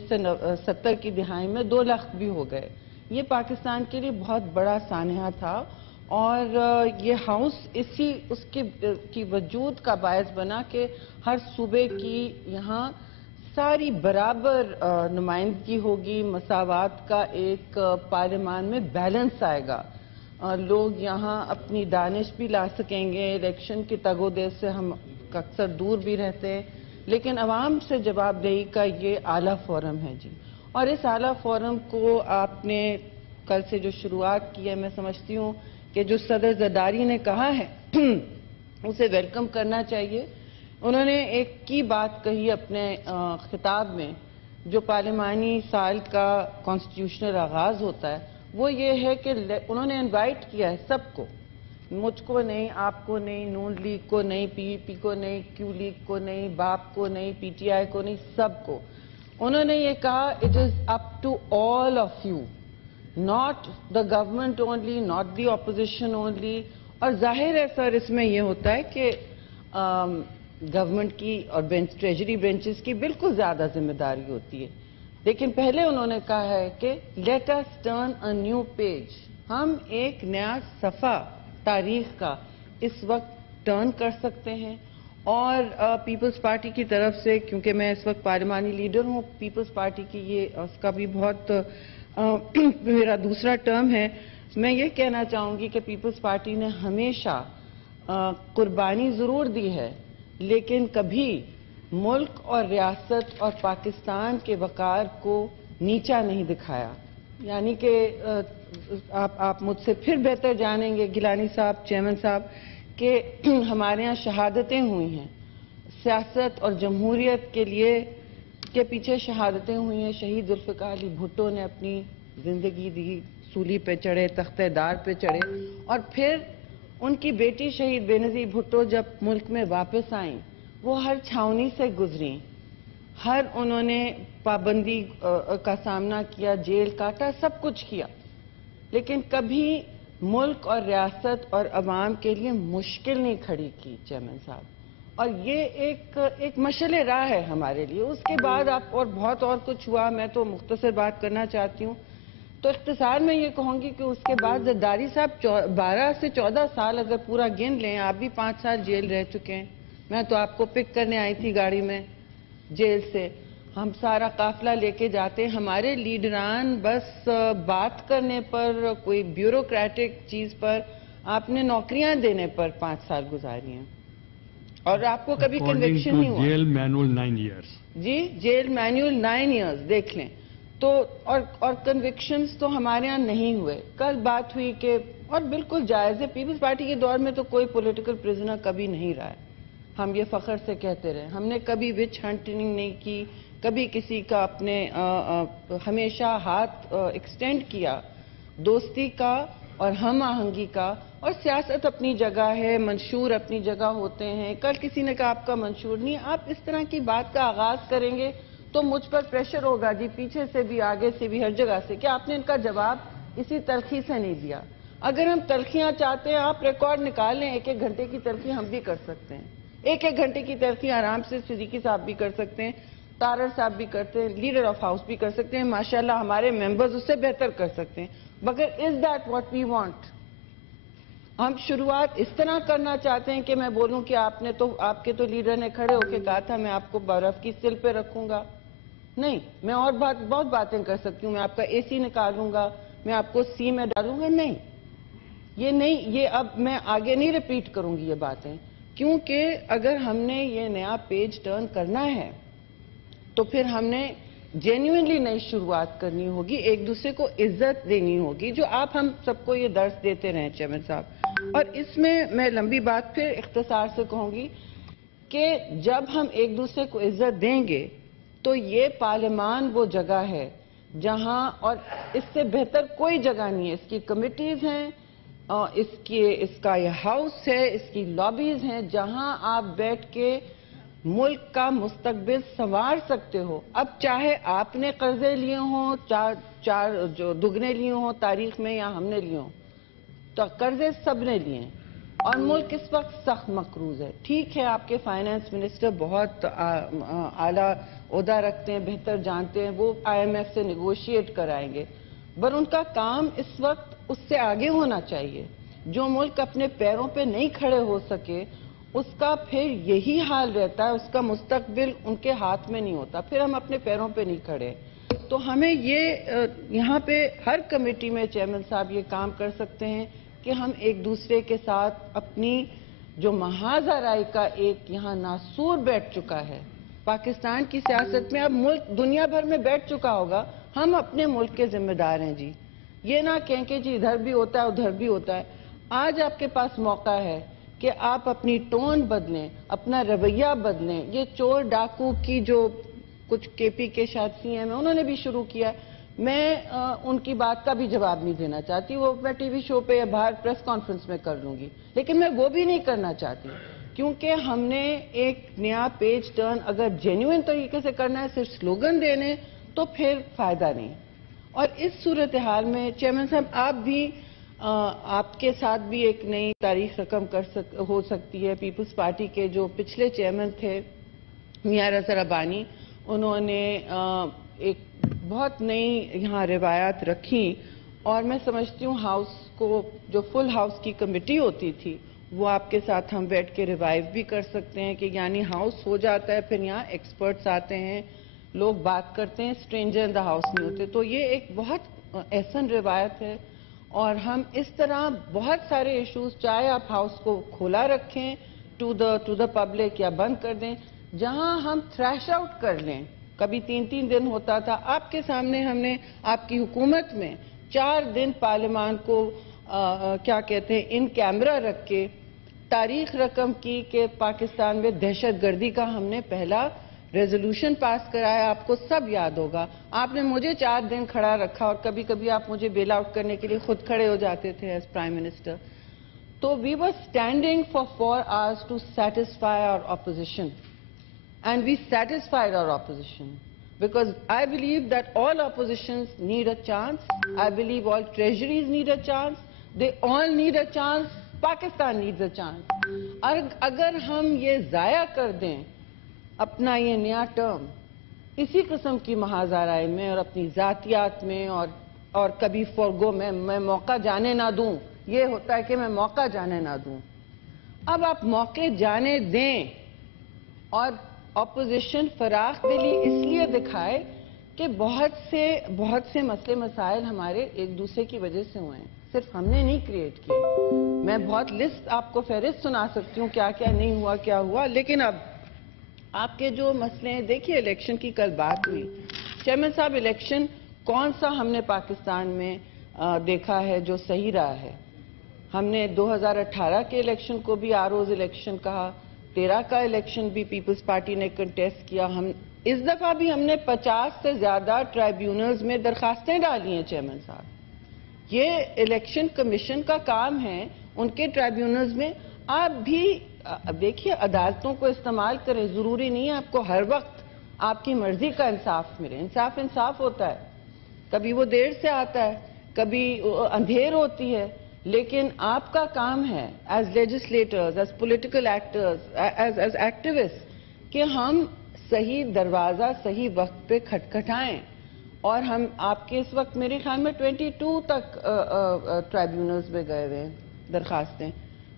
1970 کی دہائی میں 2 لاکھ بھی ہو گئے. یہ پاکستان کے لیے بہت بڑا سانحہ تھا اور یہ ہاؤس اس کی وجود کا باعث بنا کہ ہر صوبے کی یہاں ساری برابر نمائندگی ہوگی, مساوات کا ایک پارلیمان میں بیلنس آئے گا. لوگ یہاں اپنی دانش بھی لا سکیں گے. الیکشن کی تگ و دیر سے ہم اکثر دور بھی رہتے ہیں, لیکن عوام سے جواب دہی کا یہ اعلیٰ فورم ہے جی. اور اس اعلیٰ فورم کو آپ نے کل سے جو شروعات کی ہے, میں سمجھتی ہوں کہ جو صدر زرداری نے کہا ہے اسے ویلکم کرنا چاہیے. انہوں نے ایک کی بات کہی اپنے خطاب میں, جو پارلیمانی سال کا کانسٹیٹیوشنل آغاز ہوتا ہے, وہ یہ ہے کہ انہوں نے انوائٹ کیا ہے سب کو, مجھ کو نہیں, آپ کو نہیں, نون لیگ کو نہیں, پی پی کو نہیں, کیو لیگ کو نہیں, باپ کو نہیں, پی ٹی آئی کو نہیں, سب کو. انہوں نے یہ کہا it is up to all of you, not the government only, not the opposition only. اور ظاہر ہے سر اس میں یہ ہوتا ہے کہ گورنمنٹ کی اور ٹریجری بینچز کی بالکل زیادہ ذمہ داری ہوتی ہے, لیکن پہلے انہوں نے کہا ہے کہ let us turn a new page, ہم ایک نیا صفحہ تاریخ کا اس وقت ٹرن کر سکتے ہیں. اور پیپلز پارٹی کی طرف سے, کیونکہ میں اس وقت پارلیمانی لیڈر ہوں, پیپلز پارٹی کی اس کا بھی بہت میرا دوسرا ٹرم ہے, میں یہ کہنا چاہوں گی کہ پیپلز پارٹی نے ہمیشہ قربانی ضرور دی ہے, لیکن کبھی ملک اور ریاست اور پاکستان کے وقار کو نیچا نہیں دکھایا. یعنی کہ آپ مجھ سے پھر بہتر جانیں گے گیلانی صاحب, چیئرمین صاحب, کہ ہمارے ہاں شہادتیں ہوئی ہیں, سیاست اور جمہوریت کے پیچھے شہادتیں ہوئی ہیں. شہید ذوالفقار علی بھٹو نے اپنی زندگی دی, سولی پہ چڑھے, تختہ دار پہ چڑھے, اور پھر ان کی بیٹی شہید بے نظیر بھٹو جب ملک میں واپس آئیں, وہ ہر چھاونی سے گزریں, ہر انہوں نے پابندی کا سامنا کیا, جیل کاٹا, سب کچھ کیا, لیکن کبھی ملک اور ریاست اور عوام کے لیے مشکل نہیں کھڑی کی چیئرمین صاحب. اور یہ ایک مشعل راہ ہے ہمارے لیے. اس کے بعد آپ اور بہت اور کچھ ہوا, میں تو مختصر بات کرنا چاہتی ہوں. تو اختصار میں یہ کہوں گی کہ اس کے بعد زرداری صاحب 12 سے 14 سال اگر پورا گن لیں, آپ بھی 5 سال جیل رہ چکے ہیں. میں تو آپ کو پک کرنے آئی تھی گاڑی میں جیل سے, ہم سارا قافلہ لے کے جاتے. ہمارے لیڈران بس بات کرنے پر, کوئی بیوروکریٹک چیز پر, آپ نے نوکریاں دینے پر 5 سال گزاری ہیں, اور آپ کو کبھی کنوکشن نہیں ہوا. Jail manual 9 years. جی, جیل مینول 9 ایئرس دیکھ لیں. تو اور کنوکشنز تو ہمارے ہاں نہیں ہوئے. کل بات ہوئی کہ, اور بالکل جائز ہے, پیپلز پارٹی کے دور میں تو کوئی پولیٹیکل پریزنر کبھی نہیں رہا ہے, ہم یہ فخر سے کہتے رہے. ہم نے کبھی وچ ہنٹنگ نہیں کی, کبھی کسی کا اپنے ہمیشہ ہاتھ ایکسٹینڈ کیا دوستی کا اور ہم آہنگی کا. اور سیاست اپنی جگہ ہے, منشور اپنی جگہ ہوتے ہیں. کل کسی نے کہا آپ کا منشور نہیں, آپ اس طرح کی بات کا آغاز کریں گے تو مجھ پر پریشر ہوگا جی, پیچھے سے بھی, آگے سے بھی, ہر جگہ سے, کہ آپ نے ان کا جواب اسی تلخی سے نہیں دیا. اگر ہم تلخیاں چاہتے ہیں, آپ ریکارڈ نکال لیں, 1-1 گھنٹے کی تلخی ہم بھی کر سکتے ہیں. 1-1 گھنٹے کی تلخی آرام سے صدیقی صاحب بھی کر سکتے ہیں, تارڑ صاحب بھی کرتے ہیں, لیڈر آف ہاؤس بھی کر سکتے ہیں, ماشاءاللہ ہمارے ممبرز اس سے بہتر کر سکتے ہیں. مگر is that what we want? ہم شروعات اس طرح کرنا چاہتے ہیں کہ میں بولوں کہ آپ کے تو لیڈر نے کھڑے ہو کے کہا تھا میں آپ کو برف کی سل پہ رکھوں گا. نہیں, میں اور بہت باتیں کر سکتی ہوں, میں آپ کا اے سی نکالوں گا, میں آپ کو سی میں ڈالوں گا. نہیں, یہ اب میں آگے نہیں ریپیٹ کروں گی یہ باتیں, کیونکہ اگر ہم نے یہ نیا پیج ٹرن کرنا ہے تو پھر ہم نے جینوئنلی نئی شروعات کرنی ہوگی, ایک دوسرے کو عزت دینی ہوگی, جو آپ ہم سب کو یہ درس دیتے رہیں چیئرمین صاحب. اور اس میں لمبی بات پھر اختصار سے کہوں گی کہ جب ہم ایک دوسرے کو عزت دیں گے تو یہ پارلیمان وہ جگہ ہے جہاں, اور اس سے بہتر کوئی جگہ نہیں ہے, اس کی کمیٹیز ہیں, اس کا یہ ہاؤس ہے, اس کی لابیز ہیں, جہاں آپ بیٹھ کے ملک کا مستقبل سنوار سکتے ہو. اب چاہے آپ نے قرضے لیے ہوں, چار جو دگنے لیے ہوں تاریخ میں, یا ہم نے لیے ہوں, تو قرضے سب نے لیے ہیں, اور ملک اس وقت سخت مقروض ہے. ٹھیک ہے, آپ کے فائنانس منسٹر بہت اعلیٰ عہدہ رکھتے ہیں، بہتر جانتے ہیں، وہ IMF سے نیگوشیٹ کرائیں گے، پر ان کا کام اس وقت اس سے آگے ہونا چاہیے۔ جو ملک اپنے پیروں پہ نہیں کھڑے ہو سکے اس کا پھر یہی حال رہتا ہے، اس کا مستقبل ان کے ہاتھ میں نہیں ہوتا، پھر ہم اپنے پیروں پہ نہیں کھڑے۔ تو ہمیں یہاں پہ ہر کمیٹی میں چیئرمین صاحب یہ کام کر سکتے ہیں کہ ہم ایک دوسرے کے ساتھ اپنی جو محاذ آرائی کا ایک یہاں ناسور بیٹھ چکا ہے پاکستان کی سیاست میں، اب ملک دنیا بھر میں بیٹھ چکا ہوگا، ہم اپنے ملک کے ذمہ دار ہیں جی۔ یہ نہ کہیں کہ جی ادھر بھی ہوتا ہے ادھر بھی ہوتا ہے۔ آج آپ کے پاس موقع ہے کہ آپ اپنی ٹون بدلیں، اپنا رویہ بدلیں۔ یہ چور ڈاکو کی جو کچھ KP کے شاید CM ہیں انہوں نے بھی شروع کیا، میں ان کی بات کا بھی جواب نہیں دینا چاہتی، وہ میں ٹی وی شو پہ یا باہر پریس کانفرنس میں کر لوں گی، لیکن میں وہ بھی نہیں کرنا چاہتی، کیونکہ ہم نے ایک نیا پیج ٹرن اگر جینوئن طریقے سے کرنا ہے، صرف سلوگن دینے تو پھر فائدہ نہیں۔ اور اس صورتحال میں چیئرمین صاحب آپ بھی آپ کے ساتھ بھی ایک نئی تاریخ رقم ہو سکتی ہے۔ پیپلز پارٹی کے جو پچھلے چیئرمین تھے میاں رضا ربانی، انہوں نے ایک بہت نئی یہاں روایات رکھی، اور میں سمجھتی ہوں ہاؤس کو جو فل ہاؤس کی کمیٹی ہوتی تھی وہ آپ کے ساتھ ہم بیٹھ کے ریوائیو بھی کر سکتے ہیں، کہ یعنی ہاؤس ہو جاتا ہے، پھر یہاں ایکسپرٹس آتے ہیں، لوگ بات کرتے ہیں، اسٹرینجر ان دا ہاؤس نہیں ہوتے۔ تو یہ ایک بہت احسن روایت ہے، اور ہم اس طرح بہت سارے ایشوز، چاہے آپ ہاؤس کو کھولا رکھیں ٹو دا پبلک یا بند کر دیں، جہاں ہم تھریش آؤٹ کر لیں۔ کبھی 3 دن ہوتا تھا، آپ کے سامنے ہم نے آپ کی حکومت میں 4 دن پارلیمان کو کیا کہتے ہیں ان کیمرہ رکھ کے تاریخ رقم کی کہ پاکستان میں دہشت گردی کا ہم نے پہلا ریزولوشن پاس کرایا۔ آپ کو سب یاد ہوگا، آپ نے مجھے 4 دن کھڑا رکھا، اور کبھی کبھی آپ مجھے بیل آؤٹ کرنے کے لیے خود کھڑے ہو جاتے تھے ایز پرائم منسٹر۔ تو we were standing for 4 hours to satisfy our opposition, and we satisfied our opposition, because I believe that all oppositions need a chance. I believe all treasuries need a chance. They all need a chance. Pakistan needs a chance. اگر ہم یہ ضائع کر دیں اپنا یہ نیا term اسی قسم کی محاذ آرائی میں اور اپنی ذاتیات میں اور کبھی فورگو میں موقع جانے نہ دوں، یہ ہوتا ہے کہ میں موقع جانے نہ دوں۔ اب آپ موقع جانے دیں، اور اپوزیشن فراخ دلی اس لیے دکھائے کہ بہت سے مسئلے مسائل ہمارے ایک دوسرے کی وجہ سے ہوئے ہیں، صرف ہم نے نہیں کریٹ کیے۔ میں بہت لسٹ آپ کو فہرست سنا سکتی ہوں کیا کیا نہیں ہوا کیا ہوا، لیکن اب آپ کے جو مسئلے ہیں، دیکھیے الیکشن کی کل بات ہوئی، چیئرمین صاحب الیکشن کون سا ہم نے پاکستان میں دیکھا ہے جو صحیح رہا ہے؟ ہم نے 2018 کے الیکشن کو بھی آروز الیکشن کہا، 13 کا الیکشن بھی پیپلز پارٹی نے کنٹیسٹ کیا، اس دفعہ بھی ہم نے 50 سے زیادہ ٹرائیبیونلز میں درخواستیں ڈالی ہیں چیئرمین صاحب۔ یہ الیکشن کمیشن کا کام ہے، ان کے ٹرائیبیونلز میں آپ بھی دیکھیے عدالتوں کو استعمال کریں، ضروری نہیں ہے آپ کو ہر وقت آپ کی مرضی کا انصاف ملے، انصاف ہوتا ہے، کبھی وہ دیر سے آتا ہے، کبھی اندھیر ہوتی ہے، لیکن آپ کا کام ہے as legislators, as political actors, as activist کہ ہم صحیح دروازہ صحیح وقت پہ کھٹکھٹائیں۔ اور ہم آپ کے اس وقت میرے خیال میں 22 تک ٹرائیبیونلز میں گئے ہوئے ہیں درخواستیں۔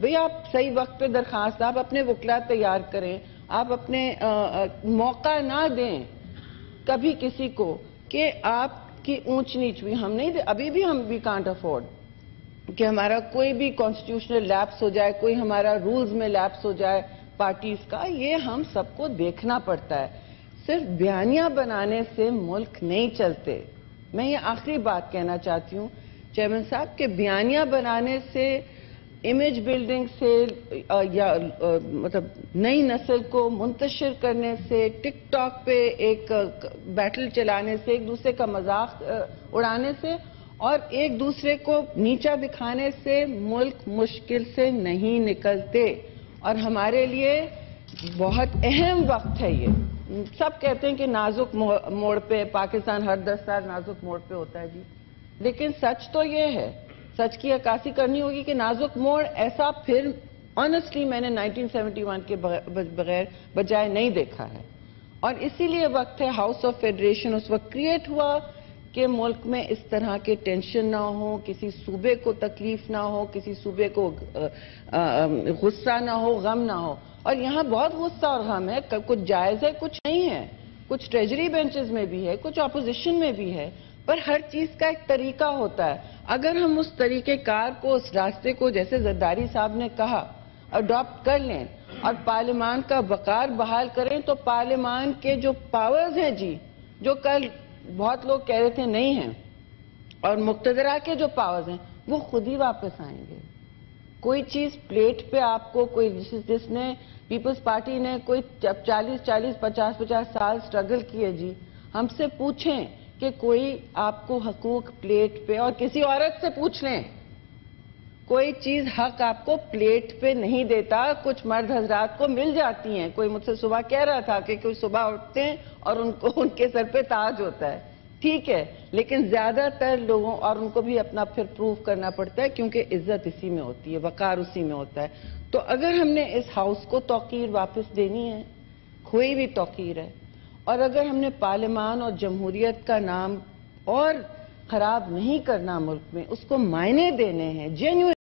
بھئی آپ صحیح وقت پہ درخواست، آپ اپنے وکلا تیار کریں، آپ اپنے موقع نہ دیں کبھی کسی کو کہ آپ کی اونچ نیچ بھی ہم نہیں، ابھی بھی ہم وی کانٹ افورڈ کہ ہمارا کوئی بھی کانسٹیٹیوشنل لیپس ہو جائے، کوئی ہمارا رولز میں لیپس ہو جائے پارٹیز کا، یہ ہم سب کو دیکھنا پڑتا ہے۔ صرف بیانیہ بنانے سے ملک نہیں چلتے۔ میں یہ آخری بات کہنا چاہتی ہوں چیئرمین صاحب کہ بیانیہ بنانے سے، امیج بلڈنگ سے، یا مطلب نئی نسل کو منتشر کرنے سے، ٹک ٹاک پہ ایک بیٹل چلانے سے، ایک دوسرے کا مذاق اڑانے سے اور ایک دوسرے کو نیچا دکھانے سے ملک مشکل سے نہیں نکلتے۔ اور ہمارے لیے بہت اہم وقت ہے یہ۔ سب کہتے ہیں کہ نازک موڑ پہ پاکستان ہر 10 سال نازک موڑ پہ ہوتا ہے جی، لیکن سچ تو یہ ہے، سچ کی عکاسی کرنی ہوگی کہ نازک موڑ ایسا پھر آنیسٹلی میں نے 1971 کے بجائے نہیں دیکھا ہے۔ اور اسی لیے وقت ہے ہاؤس آف فیڈریشن اس وقت کریٹ ہوا کہ ملک میں اس طرح کے ٹینشن نہ ہو، کسی صوبے کو تکلیف نہ ہو، کسی صوبے کو غصہ نہ ہو، غم نہ ہو. اور یہاں بہت غصہ اور غم ہے، کچھ جائز ہے کچھ نہیں ہے، کچھ ٹریجری بینچز میں بھی ہے، کچھ اپوزیشن میں بھی ہے، پر ہر چیز کا ایک طریقہ ہوتا ہے. اگر ہم اس طریقہ کار کو، اس راستے کو جیسے زرداری صاحب نے کہا اڈاپٹ کر لیں اور پارلیمان کا وقار بحال کریں تو پارلیمان کے جو پاورز ہیں جی، جو کل بہت لوگ کہہ رہے تھے نہیں ہیں، اور مقتدرہ کے جو پاورز ہیں وہ خود ہی واپس آئیں گے. کوئی چیز پلیٹ پہ آپ کو کوئی جس نے پیپلز پارٹی نے کوئی 50 سال سٹرگل کیے جی، ہم سے پوچھیں کہ کوئی آپ کو حقوق پلیٹ پہ، اور کسی عورت سے پوچھ لیں، کوئی چیز حق آپ کو پلیٹ پہ نہیں دیتا. کچھ مرد حضرات کو مل جاتی ہیں. کوئی مجھ سے صبح کہہ رہا تھا کہ کوئی صبح اٹھتے ہیں اور ان کے سر پہ تاج ہوتا ہے. ٹھیک ہے، لیکن زیادہ تر لوگوں، اور ان کو بھی اپنا پھر پروف کرنا پڑتا ہے کیونکہ عزت اسی میں ہوتی ہے، وقار اسی میں ہوتا ہے. تو اگر ہم نے اس ہاؤس کو توقیر واپس دینی ہے، کوئی بھی توقیر ہے، اور اگر ہم نے پارلیمان اور جمہوریت کا نام اور خراب نہیں کرنا ملک میں، اس کو معنی دینے ہیں، جینیوئن